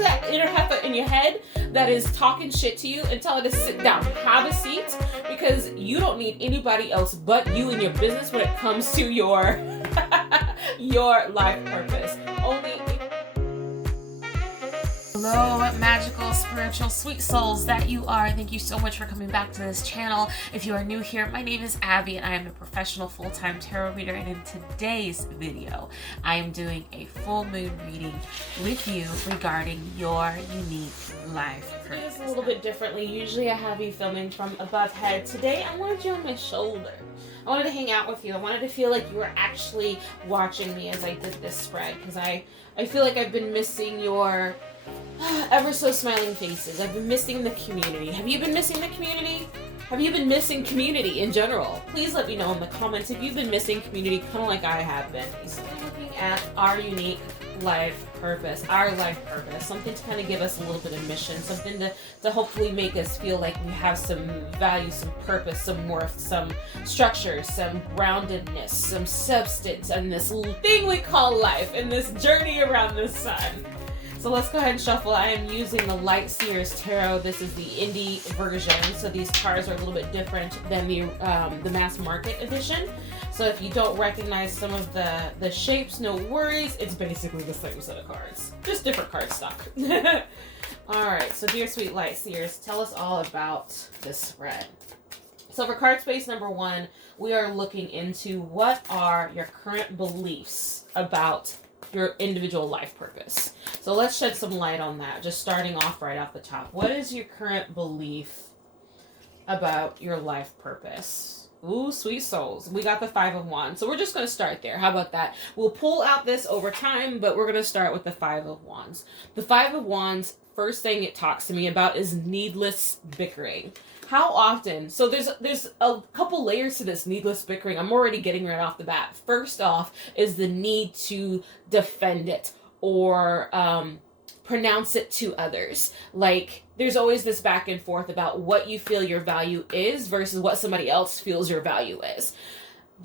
to that inner heifer in your head that is talking shit to you and tell her to sit down, have a seat, because you don't need anybody else but you and your business when it comes to your your life purpose. Hello, magical, spiritual, sweet souls that you are. Thank you so much for coming back to this channel. If you are new here, my name is Abby and I am a professional full-time tarot reader, and in today's video, I am doing a full moon reading with you regarding your unique life purpose. It's a little bit differently. Usually I have you filming from above head. Today I wanted you on my shoulder. I wanted to hang out with you. I wanted to feel like you were actually watching me as I did this spread, because I feel like I've been missing your ever so smiling faces. I've been missing the community. Have you been missing the community? Have you been missing community in general? Please let me know in the comments if you've been missing community, kind of like I have been. So we're looking at our unique life purpose, something to kind of give us a little bit of mission, something to hopefully make us feel like we have some value, some purpose, some worth, some structure, some groundedness, some substance in this little thing we call life, in this journey around the sun. So let's go ahead and shuffle. I am using the Light Seers Tarot. This is the indie version, so these cards are a little bit different than the mass market edition. So if you don't recognize some of the shapes, no worries. It's basically the same set of cards, just different card stock. All right, so dear sweet Light Seers, tell us all about this spread. So for card space number 1, we are looking into what are your current beliefs about your individual life purpose. So let's shed some light on that, just starting off right off the top. What is your current belief about your life purpose? Ooh, sweet souls. We got the 5 of Wands. So we're just going to start there. How about that? We'll pull out this over time, but we're going to start with the 5 of Wands. The 5 of Wands, first thing it talks to me about is needless bickering. How often? So there's a couple layers to this needless bickering. I'm already getting right off the bat. First off is the need to defend it or pronounce it to others. Like, there's always this back and forth about what you feel your value is versus what somebody else feels your value is.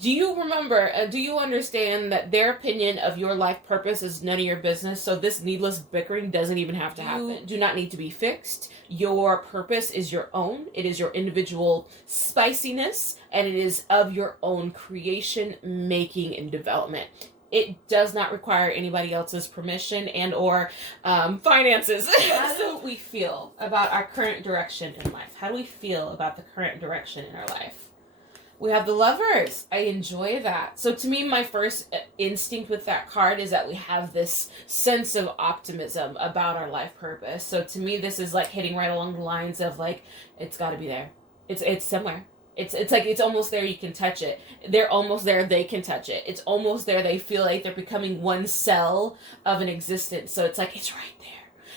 Do you remember, do you understand that their opinion of your life purpose is none of your business? So this needless bickering doesn't even have to happen. You do not need to be fixed. Your purpose is your own. It is your individual spiciness, and it is of your own creation, making, and development. It does not require anybody else's permission and or finances. How do we feel about our current direction in life? How do we feel about the current direction in our life? We have the Lovers. I enjoy that. So to me, my first instinct with that card is that we have this sense of optimism about our life purpose. So to me, this is like hitting right along the lines of like, it's got to be there. It's somewhere. It's like it's almost there, you can touch it. They're almost there, they can touch it. It's almost there, they feel like they're becoming one cell of an existence. So it's like, it's right there.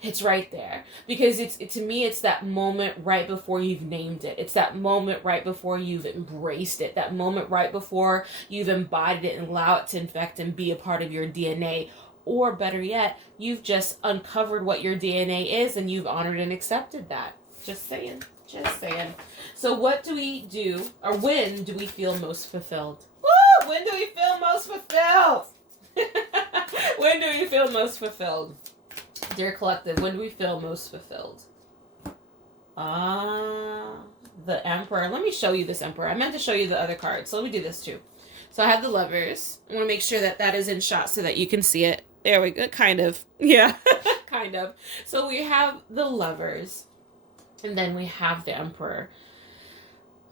It's right there. Because to me, it's that moment right before you've named it. It's that moment right before you've embraced it. That moment right before you've embodied it and allow it to infect and be a part of your DNA. Or better yet, you've just uncovered what your DNA is and you've honored and accepted that. Just saying. Just saying. So what do we do, or when do we feel most fulfilled? Woo! When do we feel most fulfilled? When do we feel most fulfilled? Dear collective, when do we feel most fulfilled? The Emperor. Let me show you this Emperor. I meant to show you the other card, so let me do this too. So I have the Lovers. I want to make sure that that is in shot so that you can see it. There we go. Kind of. Yeah. Kind of. So we have the Lovers. And then we have the Emperor.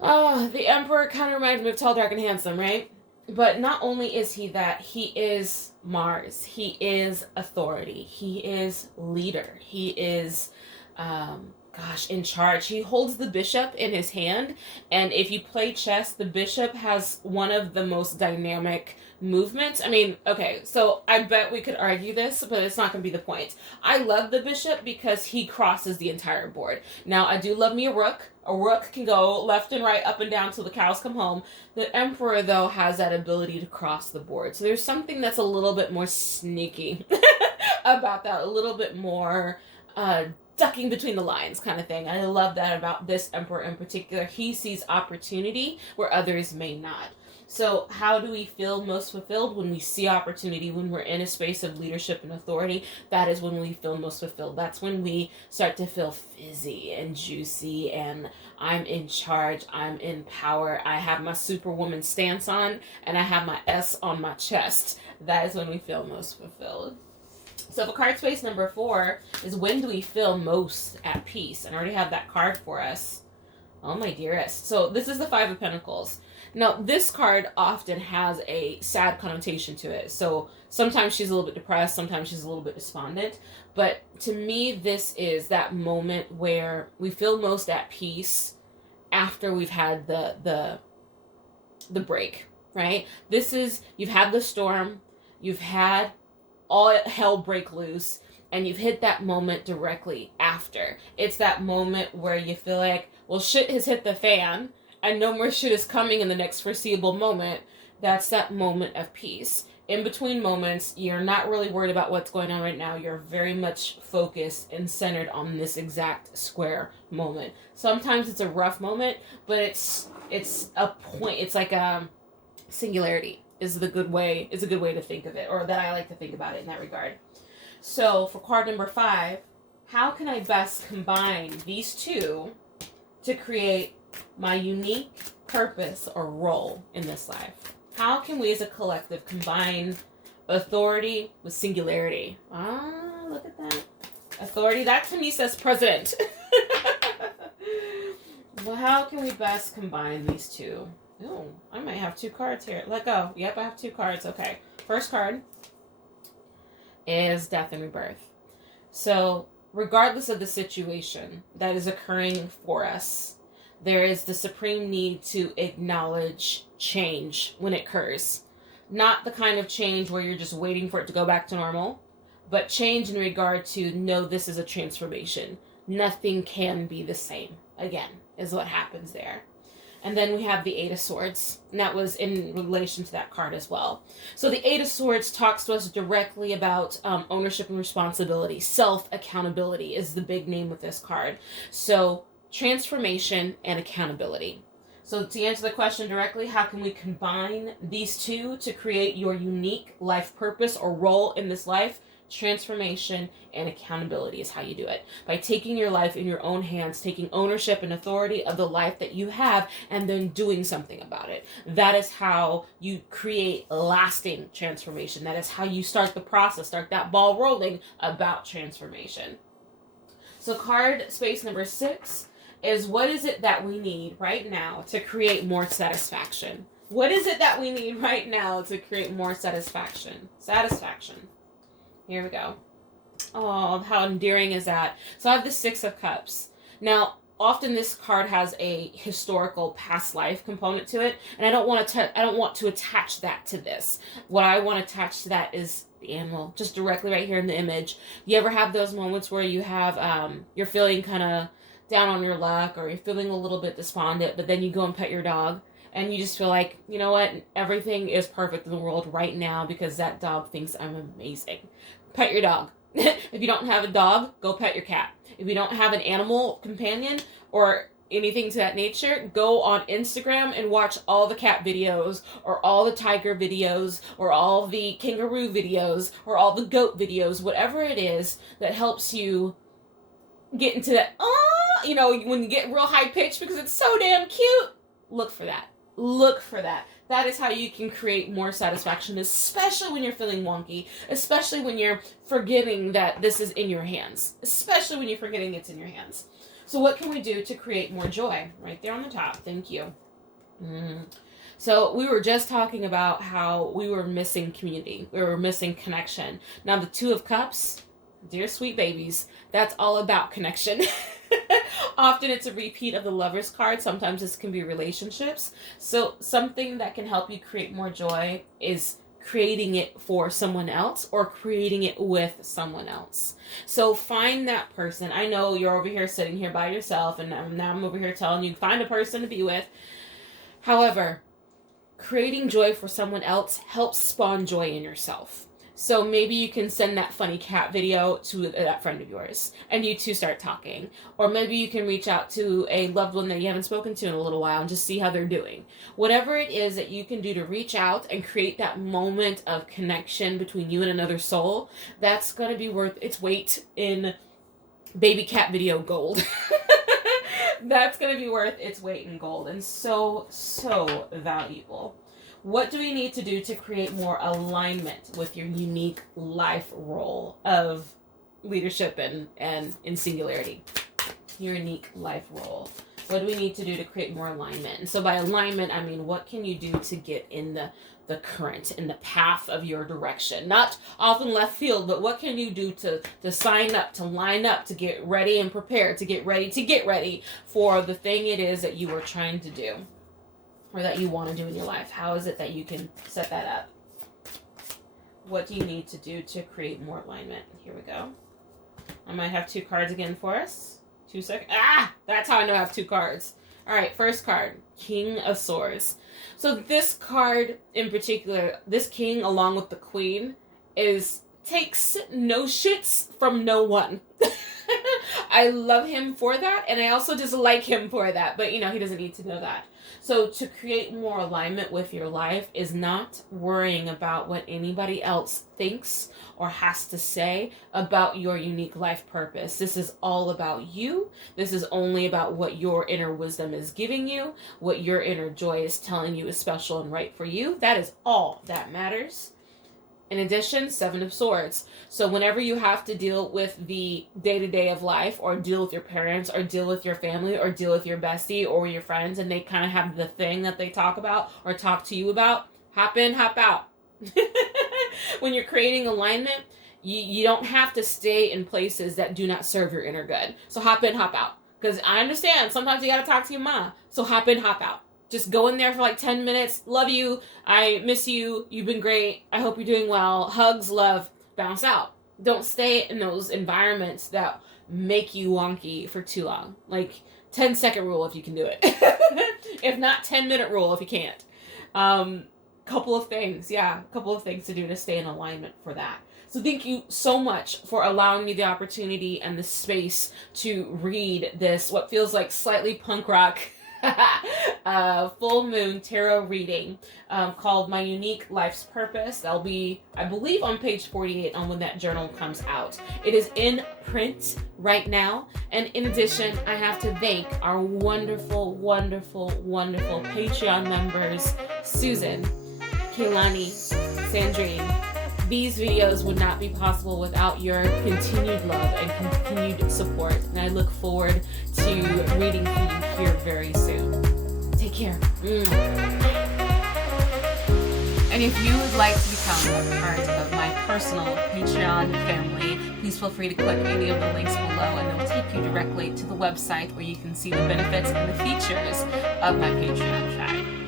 Oh, the Emperor kind of reminds me of Tall, Dark, and Handsome, right? But not only is he that, he is Mars. He is authority. He is leader. He is, in charge. He holds the bishop in his hand. And if you play chess, the bishop has one of the most dynamic movements. I mean, okay, so I bet we could argue this, but it's not going to be the point. I love the bishop because he crosses the entire board. Now, I do love me a rook. A rook can go left and right, up and down till the cows come home. The Emperor, though, has that ability to cross the board. So there's something that's a little bit more sneaky about that, a little bit more ducking between the lines kind of thing. And I love that about this Emperor in particular. He sees opportunity where others may not. So how do we feel most fulfilled? When we see opportunity, when we're in a space of leadership and authority, that is when we feel most fulfilled. That's when we start to feel fizzy and juicy and I'm in charge, I'm in power, I have my superwoman stance on, and I have my S on my chest. That is when we feel most fulfilled. So for card space number 4 is when do we feel most at peace? And I already have that card for us. Oh my dearest. So this is the 5 of Pentacles. Now this card often has a sad connotation to it. So sometimes she's a little bit depressed, sometimes she's a little bit despondent. But to me, this is that moment where we feel most at peace after we've had the break, right? This is, you've had the storm, you've had all hell break loose, and you've hit that moment directly after. It's that moment where you feel like, well, shit has hit the fan and no more shit is coming in the next foreseeable moment. That's that moment of peace. In between moments, you're not really worried about what's going on right now. You're very much focused and centered on this exact square moment. Sometimes it's a rough moment, but it's a point. It's like a singularity is a good way to think of it, or that I like to think about it in that regard. So for card number 5, how can I best combine these two to create my unique purpose or role in this life? How can we as a collective combine authority with singularity? Ah, look at that. Authority, that to me says president. Well, how can we best combine these two? Oh, I might have 2 cards here. Let go. Yep, I have 2 cards. Okay. First card is death and rebirth. So regardless of the situation that is occurring for us, there is the supreme need to acknowledge change when it occurs. Not the kind of change where you're just waiting for it to go back to normal, but change in regard to, no, this is a transformation. Nothing can be the same again, is what happens there. And then we have the 8 of Swords, and that was in relation to that card as well. So the 8 of Swords talks to us directly about ownership and responsibility. Self-accountability is the big name with this card. So transformation and accountability. So to answer the question directly, how can we combine these two to create your unique life purpose or role in this life? Transformation and accountability is how you do it. By taking your life in your own hands, taking ownership and authority of the life that you have, and then doing something about it. That is how you create lasting transformation. That is how you start the process, start that ball rolling about transformation. So card space number 6 is, what is it that we need right now to create more satisfaction? What is it that we need right now to create more satisfaction? Satisfaction. Here we go. Oh, how endearing is that? So I have the 6 of Cups. Now, often this card has a historical past life component to it, and I don't want to attach that to this. What I want to attach to that is the animal, just directly right here in the image. You ever have those moments where you have you're feeling kind of down on your luck, or you're feeling a little bit despondent, but then you go and pet your dog? And you just feel like, you know what, everything is perfect in the world right now because that dog thinks I'm amazing. Pet your dog. If you don't have a dog, go pet your cat. If you don't have an animal companion or anything to that nature, go on Instagram and watch all the cat videos, or all the tiger videos, or all the kangaroo videos, or all the goat videos, whatever it is that helps you get into that, when you get real high pitched because it's so damn cute. Look for that. Look for that. That is how you can create more satisfaction, especially when you're feeling wonky, especially when you're forgetting that this is in your hands, especially when you're forgetting it's in your hands. So what can we do to create more joy? Right there on the top. Thank you. So we were just talking about how we were missing community. We were missing connection. Now the 2 of Cups, dear sweet babies, that's all about connection. Often it's a repeat of the Lover's card. Sometimes this can be relationships. So something that can help you create more joy is creating it for someone else or creating it with someone else. So find that person. I know you're over here sitting here by yourself, and now I'm over here telling you find a person to be with. However, creating joy for someone else helps spawn joy in yourself. So maybe you can send that funny cat video to that friend of yours and you two start talking. Or maybe you can reach out to a loved one that you haven't spoken to in a little while and just see how they're doing. Whatever it is that you can do to reach out and create that moment of connection between you and another soul, that's going to be worth its weight in baby cat video gold. That's going to be worth its weight in gold and so, so valuable. What do we need to do to create more alignment with your unique life role of leadership and in singularity? Your unique life role. What do we need to do to create more alignment? And so by alignment, I mean, what can you do to get in the current, in the path of your direction? Not off in left field, but what can you do to sign up, to line up, to get ready and prepared, to get ready for the thing it is that you are trying to do or that you want to do in your life? How is it that you can set that up? What do you need to do to create more alignment? Here we go. I might have 2 cards again for us. 2 seconds. That's how I know I have 2 cards. All right, first card, King of Swords. So this card in particular, this king along with the queen takes no shits from no one. I love him for that, and I also dislike him for that, but he doesn't need to know that. So to create more alignment with your life is not worrying about what anybody else thinks or has to say about your unique life purpose. This is all about you. This is only about what your inner wisdom is giving you, what your inner joy is telling you is special and right for you. That is all that matters. In addition, 7 of Swords. So whenever you have to deal with the day-to-day of life, or deal with your parents, or deal with your family, or deal with your bestie or your friends, and they kind of have the thing that they talk about or talk to you about, hop in, hop out. When you're creating alignment, you don't have to stay in places that do not serve your inner good. So hop in, hop out. Because I understand, sometimes you got to talk to your mom. So hop in, hop out. Just go in there for like 10 minutes. Love you. I miss you. You've been great. I hope you're doing well. Hugs, love, bounce out. Don't stay in those environments that make you wonky for too long. Like 10-second rule if you can do it. If not, 10-minute rule if you can't. Couple of things to do to stay in alignment for that. So thank you so much for allowing me the opportunity and the space to read this, what feels like slightly punk rock full moon tarot reading called My Unique Life's Purpose. That'll be, I believe, on page 48 on when that journal comes out. It is in print right now. And in addition, I have to thank our wonderful, wonderful, wonderful Patreon members, Susan, Kaylani, Sandrine. These videos would not be possible without your continued love and continued support. And I look forward to reading for you here very soon. Take care. And if you would like to become a part of my personal Patreon family, please feel free to click any of the links below and it will take you directly to the website where you can see the benefits and the features of my Patreon tribe.